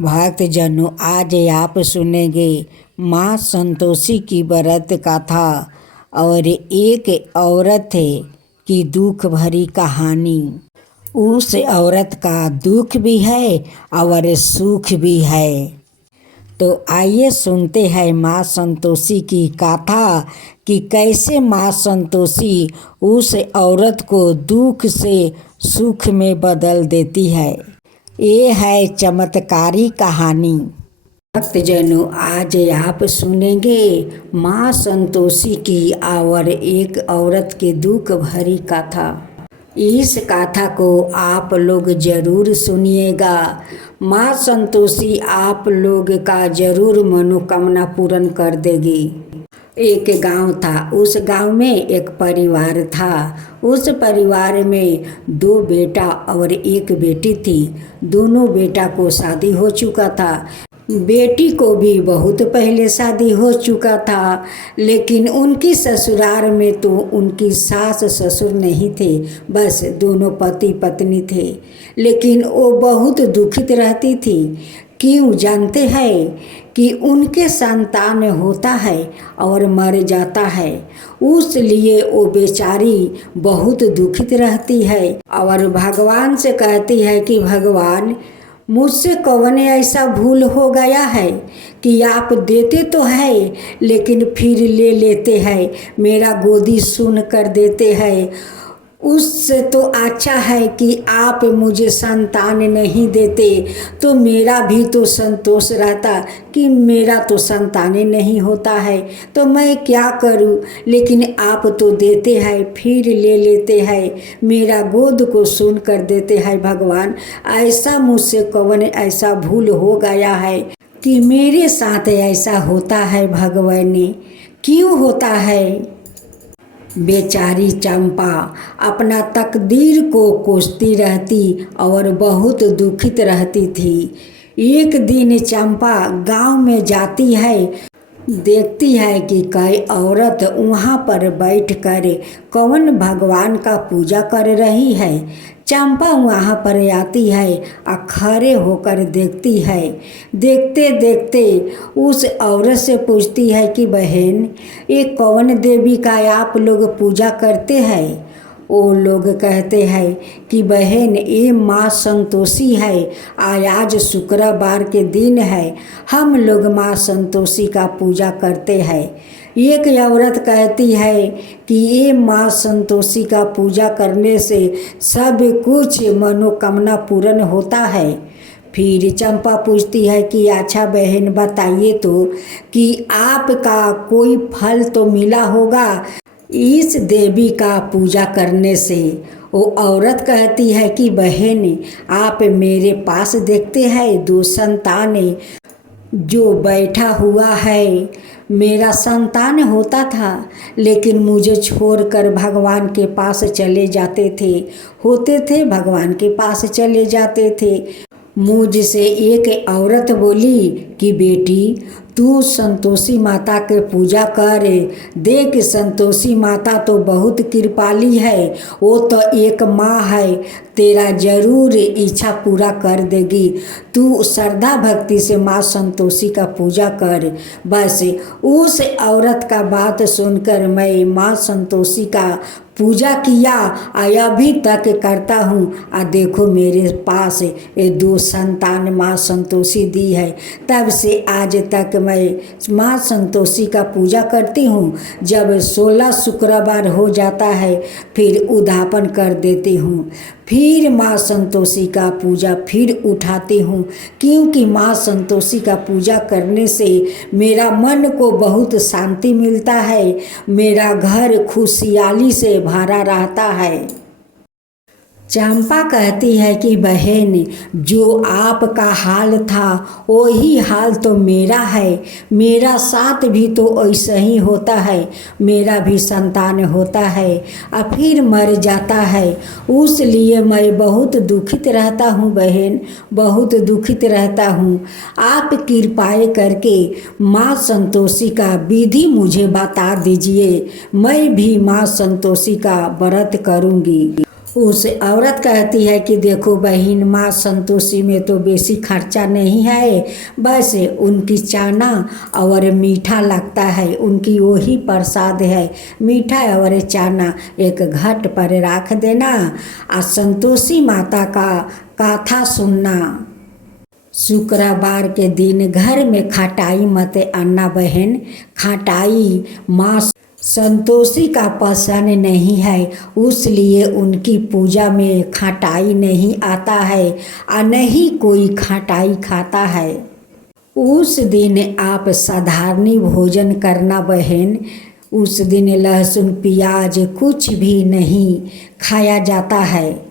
भक्तजनों, आज आप सुनेंगे माँ संतोषी की व्रत कथा और एक औरत की दुख भरी कहानी। उस औरत का दुख भी है और सुख भी है। तो आइए सुनते हैं माँ संतोषी की कथा कि कैसे माँ संतोषी उस औरत को दुख से सुख में बदल देती है। ये है चमत्कारी कहानी। भक्तजनों, आज आप सुनेंगे माँ संतोषी की और एक औरत के दुख भरी कथा। इस कथा को आप लोग जरूर सुनिएगा। माँ संतोषी आप लोग का जरूर मनोकामना पूर्ण कर देगी। एक गांव था। उस गांव में एक परिवार था। उस परिवार में 2 बेटा और 1 बेटी थी। दोनों बेटा को शादी हो चुका था। बेटी को भी बहुत पहले शादी हो चुका था, लेकिन उनकी ससुराल में तो उनकी सास ससुर नहीं थे, बस दोनों पति पत्नी थे। लेकिन वो बहुत दुखित रहती थी। क्यों जानते हैं कि उनके संतान होता है और मर जाता है। उसलिए वो बेचारी बहुत दुखित रहती है और भगवान से कहती है कि भगवान, मुझसे कौन ऐसा भूल हो गया है कि आप देते तो है लेकिन फिर ले लेते हैं, मेरा गोदी सुन कर देते हैं। उससे तो अच्छा है कि आप मुझे संतान नहीं देते तो मेरा भी तो संतोष रहता कि मेरा तो संतान नहीं होता है, तो मैं क्या करूं। लेकिन आप तो देते हैं फिर ले लेते हैं, मेरा गोद को सुन कर देते हैं। भगवान, ऐसा मुझसे कौन ऐसा भूल हो गया है कि मेरे साथ ऐसा होता है। भगवान, क्यों होता है। बेचारी चंपा अपना तकदीर को कोसती रहती और बहुत दुखित रहती थी। एक दिन चंपा गांव में जाती है, देखती है कि कई औरत वहाँ पर बैठकर कौन भगवान का पूजा कर रही है। चंपा वहाँ पर आती है और खड़े होकर देखती है। देखते देखते उस औरत से पूछती है कि बहन, ये कौन देवी का आप लोग पूजा करते हैं। वो लोग कहते हैं कि बहन, ये माँ संतोषी है। आज शुक्रवार के दिन है, हम लोग माँ संतोषी का पूजा करते हैं। एक औरत कहती है कि ये माँ संतोषी का पूजा करने से सब कुछ मनोकामना पूर्ण होता है। फिर चंपा पूछती है कि अच्छा बहन, बताइए तो कि आपका कोई फल तो मिला होगा इस देवी का पूजा करने से। वो औरत कहती है कि बहन, आप मेरे पास देखते हैं 2 संतान जो बैठा हुआ है। मेरा संतान होता था लेकिन मुझे छोड़कर भगवान के पास चले जाते थे, होते थे भगवान के पास चले जाते थे। मुझसे एक औरत बोली कि बेटी, तू संतोषी माता के पूजा कर देख, संतोषी माता तो बहुत कृपाली है, वो तो एक माँ है, तेरा जरूर इच्छा पूरा कर देगी। तू श्रद्धा भक्ति से माँ संतोषी का पूजा कर। बस उस औरत का बात सुनकर मैं माँ संतोषी का पूजा किया और अभी तक करता हूँ। और देखो मेरे पास ये 2 संतान माँ संतोषी दी है। तब से आज तक मैं माँ संतोषी का पूजा करती हूँ। जब 16 शुक्रवार हो जाता है फिर उद्यापन कर देती हूँ, फिर माँ संतोषी का पूजा फिर उठाती हूँ। क्योंकि माँ संतोषी का पूजा करने से मेरा मन को बहुत शांति मिलता है, मेरा घर खुशहाली से भरा रहता है। चंपा कहती है कि बहन, जो आपका हाल था वही हाल तो मेरा है। मेरा साथ भी तो ऐसा ही होता है, मेरा भी संतान होता है और फिर मर जाता है। उसलिए मैं बहुत दुखित रहता हूँ बहन, बहुत दुखित रहता हूँ। आप कृपाएं करके माँ संतोषी का विधि मुझे बता दीजिए, मैं भी माँ संतोषी का व्रत करूँगी। उस औरत कहती है कि देखो बहन, माँ संतोषी में तो बेसी खर्चा नहीं है, बस उनकी चाना और मीठा लगता है, उनकी वही प्रसाद है, मीठा और चाना एक घट पर रख देना और संतोषी माता का कथा सुनना। शुक्रवार के दिन घर में खटाई मत आना बहन, खटाई माँ संतोषी का पसंद नहीं है, इसलिए उनकी पूजा में खटाई नहीं आता है और नहीं कोई खटाई खाता है। उस दिन आप साधारण भोजन करना बहन, उस दिन लहसुन प्याज कुछ भी नहीं खाया जाता है।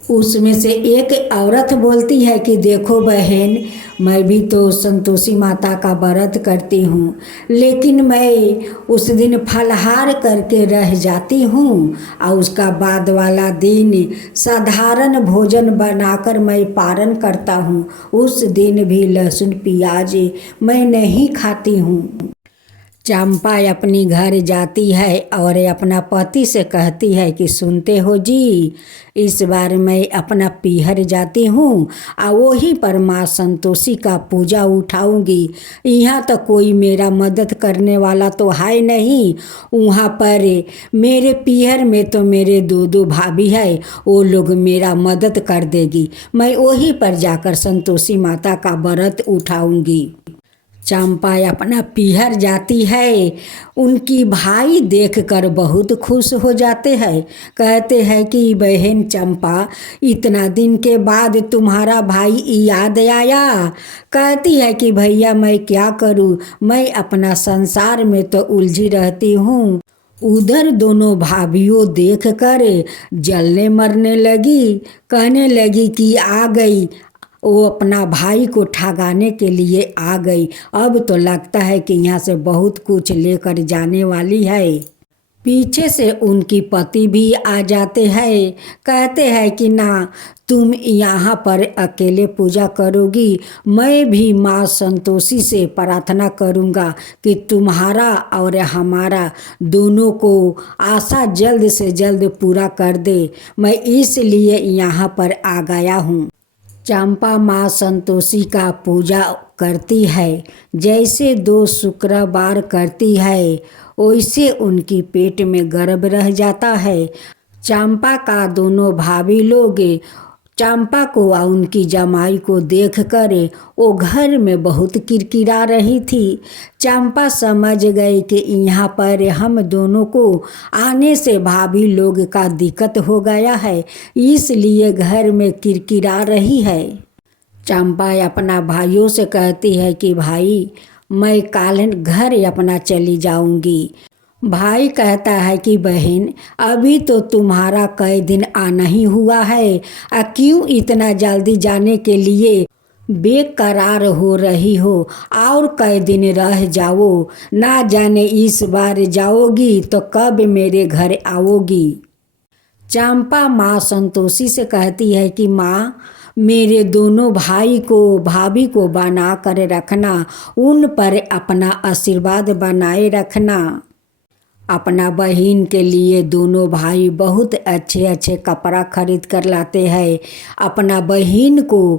उसमें से एक औरत बोलती है कि देखो बहन, मैं भी तो संतोषी माता का व्रत करती हूँ, लेकिन मैं उस दिन फलाहार करके रह जाती हूँ और उसका बाद वाला दिन साधारण भोजन बनाकर मैं पारण करता हूँ। उस दिन भी लहसुन प्याज मैं नहीं खाती हूँ। चंपा अपनी घर जाती है और अपना पति से कहती है कि सुनते हो जी, इस बार मैं अपना पीहर जाती हूँ और वही पर माँ संतोषी का पूजा उठाऊंगी। यहाँ तो कोई मेरा मदद करने वाला तो है नहीं, वहाँ पर मेरे पीहर में तो मेरे दो भाभी है, वो लोग मेरा मदद कर देगी, मैं वहीं पर जाकर संतोषी माता का व्रत उठाऊंगी। चंपा अपना पीहर जाती है, उनकी भाई देखकर बहुत खुश हो जाते हैं, कहते हैं कि बहन चंपा, इतना दिन के बाद तुम्हारा भाई याद आया। कहती है कि भैया मैं क्या करूं, मैं अपना संसार में तो उलझी रहती हूँ। उधर दोनों भाभियों देखकर जलने मरने लगी, कहने लगी कि आ गई, वो अपना भाई को ठगाने के लिए आ गई। अब तो लगता है कि यहाँ से बहुत कुछ लेकर जाने वाली है। पीछे से उनकी पति भी आ जाते हैं, कहते हैं कि ना, तुम यहाँ पर अकेले पूजा करोगी, मैं भी माँ संतोषी से प्रार्थना करूँगा कि तुम्हारा और हमारा दोनों को आशा जल्द से जल्द पूरा कर दे, मैं इसलिए यहाँ पर आ गया हूँ। चंपा माँ संतोषी का पूजा करती है, जैसे 2 शुक्रवार करती है वैसे उनकी पेट में गर्भ रह जाता है। चंपा का दोनों भाभी लोग चंपा को और उनकी जमाई को देखकर वो घर में बहुत किरकिरा रही थी। चंपा समझ गई कि यहाँ पर हम दोनों को आने से भाभी लोग का दिक्कत हो गया है, इसलिए घर में किरकिरा रही है। चंपा अपना भाइयों से कहती है कि भाई, मैं काल घर अपना चली जाऊंगी। भाई कहता है कि बहन, अभी तो तुम्हारा कई दिन आना ही हुआ है, क्यों इतना जल्दी जाने के लिए बेकरार हो रही हो, और कई दिन रह जाओ, ना जाने इस बार जाओगी तो कब मेरे घर आओगी। चंपा माँ संतोषी से कहती है कि माँ, मेरे दोनों भाई को भाभी को बना कर रखना, उन पर अपना आशीर्वाद बनाए रखना। अपना बहन के लिए दोनों भाई बहुत अच्छे अच्छे कपड़ा खरीद कर लाते हैं, अपना बहन को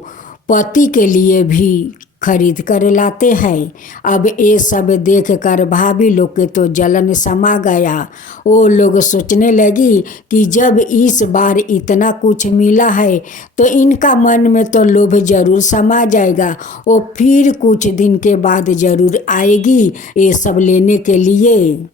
पति के लिए भी खरीद कर लाते हैं। अब ये सब देख कर भाभी लोग के तो जलन समा गया। वो लोग सोचने लगी कि जब इस बार इतना कुछ मिला है तो इनका मन में तो लोभ जरूर समा जाएगा, वो फिर कुछ दिन के बाद जरूर आएगी ये सब लेने के लिए।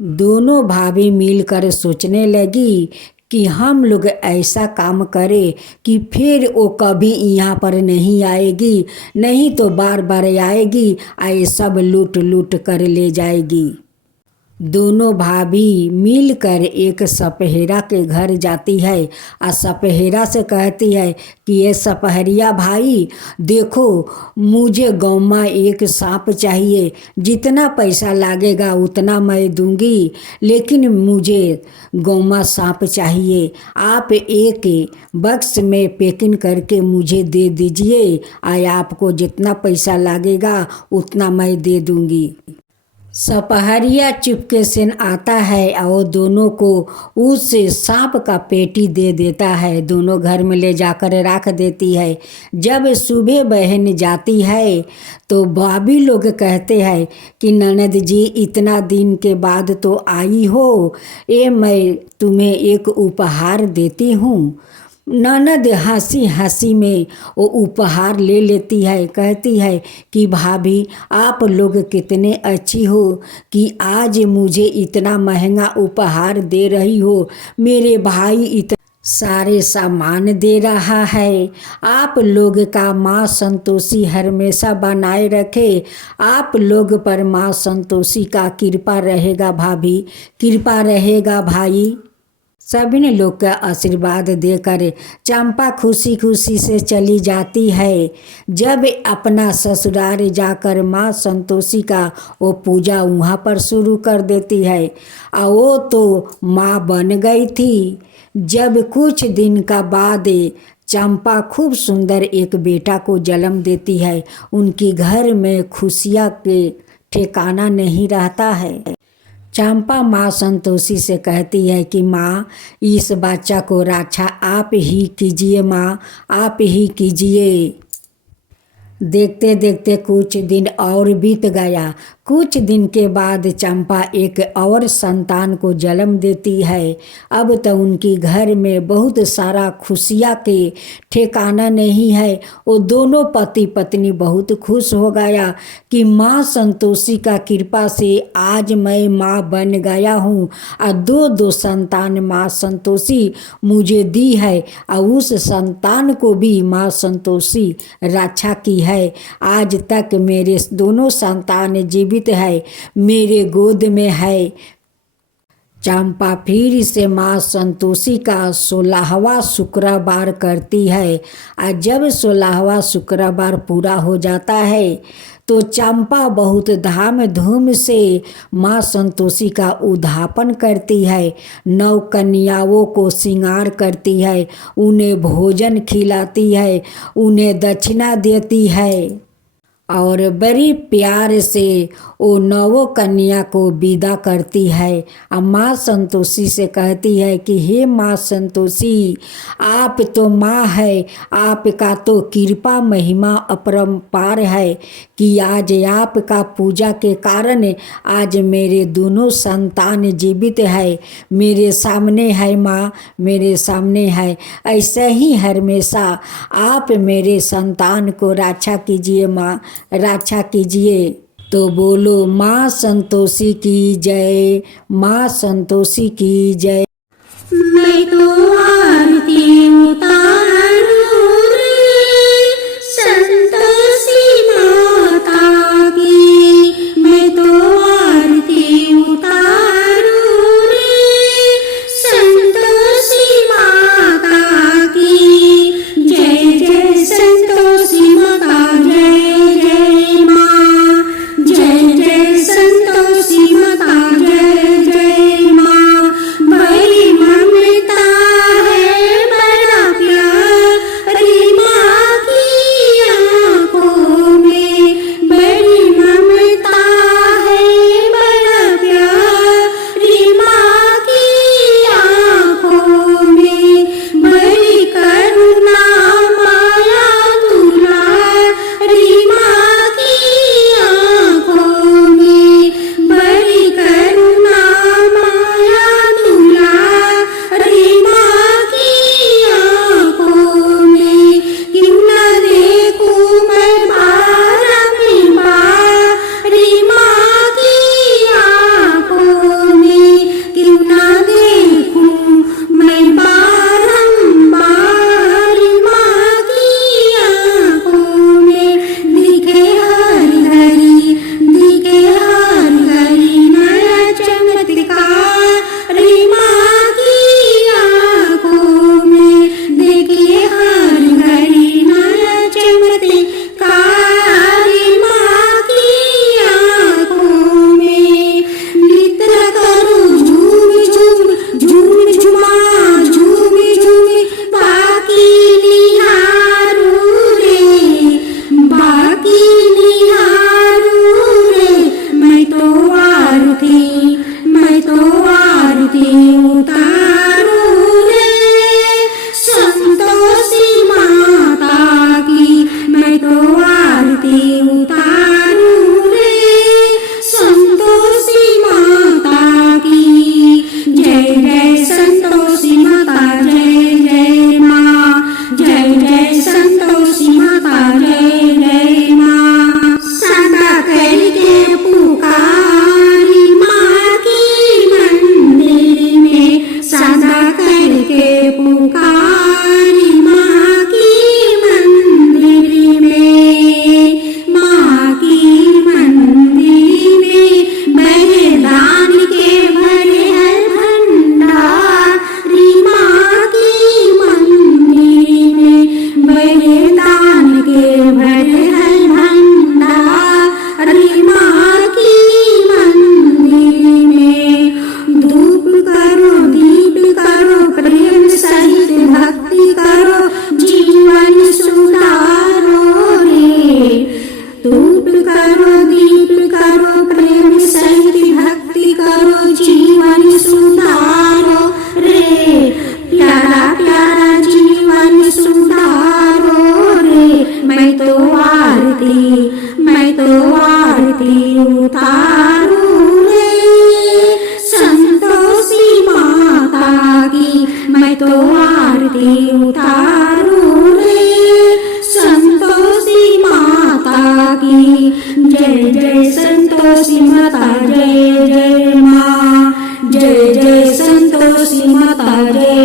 दोनों भाभी मिलकर सोचने लगी कि हम लोग ऐसा काम करें कि फिर वो कभी यहाँ पर नहीं आएगी, नहीं तो बार बार आएगी, ये सब लूट लूट कर ले जाएगी। दोनों भाभी मिलकर एक सपहेरा के घर जाती है और सपहेरा से कहती है कि ये सपहरिया भाई, देखो मुझे गाँव में एक सांप चाहिए, जितना पैसा लगेगा उतना मैं दूंगी, लेकिन मुझे गाँव में सांप चाहिए, आप एक बक्स में पैकिंग करके मुझे दे दीजिए, आपको जितना पैसा लगेगा उतना मैं दे दूंगी। सपहरिया चुपके से आता है और दोनों को उस सांप का पेटी दे देता है। दोनों घर में ले जाकर रख देती है। जब सुबह बहन जाती है तो भाभी लोग कहते हैं कि ननद जी इतना दिन के बाद तो आई हो, ये मैं तुम्हें एक उपहार देती हूँ। ननद हंसी हंसी में वो उपहार ले लेती है। कहती है कि भाभी आप लोग कितने अच्छी हो कि आज मुझे इतना महंगा उपहार दे रही हो। मेरे भाई इतना सारे सामान दे रहा है। आप लोग का माँ संतोषी हमेशा बनाए रखे। आप लोग पर माँ संतोषी का कृपा रहेगा भाभी, कृपा रहेगा भाई। सभी ने लोग का आशीर्वाद देकर चंपा खुशी खुशी से चली जाती है। जब अपना ससुराल जाकर माँ संतोषी का वो पूजा वहाँ पर शुरू कर देती है। और वो तो माँ बन गई थी। जब कुछ दिन का बाद चंपा खूब सुंदर एक बेटा को जन्म देती है। उनकी घर में खुशियाँ के ठिकाना नहीं रहता है। चंपा माँ संतोषी से कहती है कि माँ इस बच्चा को रक्षा आप ही कीजिए, माँ आप ही कीजिए। देखते देखते कुछ दिन और बीत गया। कुछ दिन के बाद चंपा एक और संतान को जन्म देती है। अब तो उनकी घर में बहुत सारा खुशियाँ के ठिकाना नहीं है। वो दोनों पति पत्नी बहुत खुश हो गया कि माँ संतोषी का कृपा से आज मैं माँ बन गया हूँ और दो संतान माँ संतोषी मुझे दी है और उस संतान को भी माँ संतोषी रक्षा की है। आज तक मेरे दोनों संतान जीवित है, मेरे गोद में है। चंपा फिर से माँ संतोषी का 16वां शुक्रवार करती है और जब 16वां शुक्रवार पूरा हो जाता है तो चंपा बहुत धाम धूम से माँ संतोषी का उद्यापन करती है। 9 कन्याओं को श्रृंगार करती है, उन्हें भोजन खिलाती है, उन्हें दक्षिणा देती है और बड़ी प्यार से वो 9 कन्या को विदा करती है। और माँ संतोषी से कहती है कि हे माँ संतोषी, आप तो माँ है, आपका तो कृपा महिमा अपरंपार है कि आज आपका पूजा के कारण आज मेरे दोनों संतान जीवित है, मेरे सामने है माँ, मेरे सामने है। ऐसे ही हमेशा आप मेरे संतान को रक्षा कीजिए माँ, रक्षा कीजिए। तो बोलो माँ संतोषी की जय, माँ संतोषी की जय। मैं तो आरती उतारूं रे संतोषी माता की, मैं तो आरती उतारूं रे संतोषी माता की। जय जय संतोषी माता, जय जय माँ, जय जय संतोषी माता, जय जय माँ। भई मन पुकारी माँ की मंदिर में, माँ की मंदिर में बरदान के भरे है भंडारी, माँ की मंदिर में बरदान के भरे है भंडारी, माँ की मंदिर में। धूप करो दीप करो प्रेम सहित भक्ति करो, जीवन सुधारो रे। धूप करो दीप करो प्रेम सहित भक्ति करो, जीवन सुधारो रे। प्यारा प्यारा जीवन सुधारो रे। मैं तो आरती उतारूं रे, संतोषी माता की। मैं तो आरती उतारूं रे, संतोषी माता की। जय जय संतोषी माता, जय जय माँ, जय जय संतोषी माता, जय